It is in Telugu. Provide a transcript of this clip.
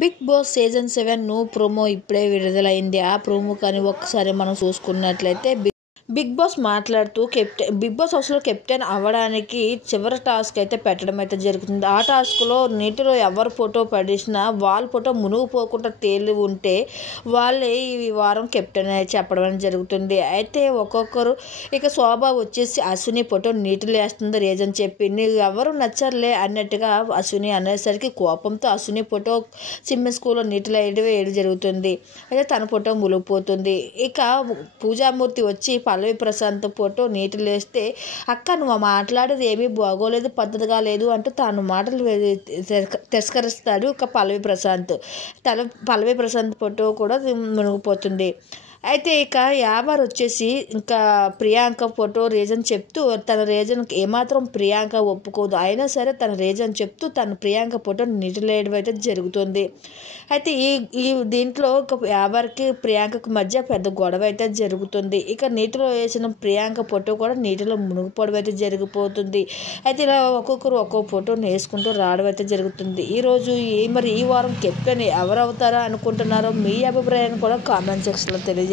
బిగ్ బాస్ సీజన్ 7 ప్రోమో ఇప్పుడే విడుదలైంది. ఆ ప్రోమో కానీ ఒక్కసారి మనం చూసుకున్నట్లయితే బిగ్ బాస్ మాట్లాడుతూ బిగ్ బాస్ హౌస్లో కెప్టెన్ అవ్వడానికి చివరి టాస్క్ అయితే పెట్టడం అయితే జరుగుతుంది. ఆ టాస్క్లో నీటిలో ఎవరు ఫోటో పడేసినా వాళ్ళ ఫోటో మునిగిపోకుండా తేలి ఉంటే వాళ్ళే ఈ వారం కెప్టెన్ చెప్పడం జరుగుతుంది. అయితే ఒక్కొక్కరు ఇక శోభ వచ్చేసి అశ్విని ఫోటో నీటిలో వేస్తుంది రీజన్ చెప్పి, నీకు ఎవరు నచ్చర్లే అన్నట్టుగా అశ్విని అనేసరికి కోపంతో అశ్విని ఫోటో స్విమ్మింగ్ స్కూల్లో నీటిలో వేయడం జరుగుతుంది. అయితే తన ఫోటో మునిగిపోతుంది. ఇక పూజామూర్తి వచ్చి పల్లవి ప్రశాంత్ ఫోటో నీటిలో వేస్తే, అక్క నువ్వు మాట్లాడేది ఏమీ బాగోలేదు, పద్ధతిగా లేదు అంటూ తాను మాటలు తిరస్కరిస్తాడు. ఇక పల్లవి ప్రశాంత్ ఫోటో కూడా మునిగిపోతుంది. అయితే ఇక యావర్ వచ్చేసి ఇంకా ప్రియాంక ఫోటో రీజన్ చెప్తూ తన రీజన్కి ఏమాత్రం ప్రియాంక ఒప్పుకోదు, అయినా సరే తన రీజన్ చెప్తూ తన ప్రియాంక ఫోటో నీటిలో వేయడం అయితే జరుగుతుంది. అయితే ఈ దీంట్లో ఒక యావర్కి ప్రియాంకకు మధ్య పెద్ద గొడవ అయితే జరుగుతుంది. ఇక నీటిలో వేసిన ప్రియాంక ఫోటో కూడా నీటిలో మునిగిపోవడం అయితే జరిగిపోతుంది. అయితే ఇలా ఒక్కొక్కరు ఒక్కొక్క ఫోటోని వేసుకుంటూ రావడం అయితే జరుగుతుంది. ఈరోజు ఈ వారం కెప్టెన్ ఎవరు అవుతారా అనుకుంటున్నారో మీ అభిప్రాయాన్ని కూడా కామెంట్ సెక్షన్లో తెలియజేయండి.